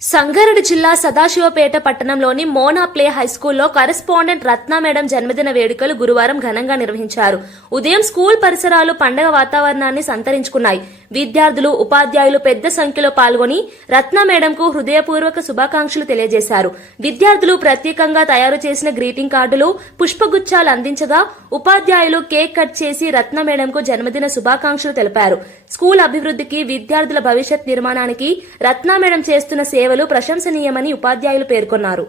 సంగారెడ్డి జిల్లా సదాశివపేట పట్టణంలోని Mona play హైస్కూల్లో కరెస్పాండెంట్ రత్నా మేడం జన్మదిన వేడుకలు గురువారం ఘనంగా నిర్వహించారు. ఉదయం స్కూల్ పరిసరాలు పండగ వాతావరణాన్ని సంతరించుకున్నాయి. విద్యార్థులు ఉపాధ్యాయులు పెద్ద సంఖ్యలో పాల్గొని రత్న మేడంకు హృదయపూర్వక శుభాకాంక్షలు తెలియజేశారు. విద్యార్థులు ప్రత్యేకంగా తయారు చేసిన గ్రీటింగ్ కార్డులు పుష్పగుచ్చాలు అందించగా ఉపాధ్యాయులు కేక్ కట్ చేసి రత్న మేడంకు జన్మదిన శుభాకాంక్షలు తెలిపారు. స్కూల్ అభివృద్ధికి విద్యార్థుల భవిష్యత్ నిర్మాణానికి రత్న మేడం చేస్తున్న సేవలు ప్రశంసనీయమని ఉపాధ్యాయులు పేర్కొన్నారు.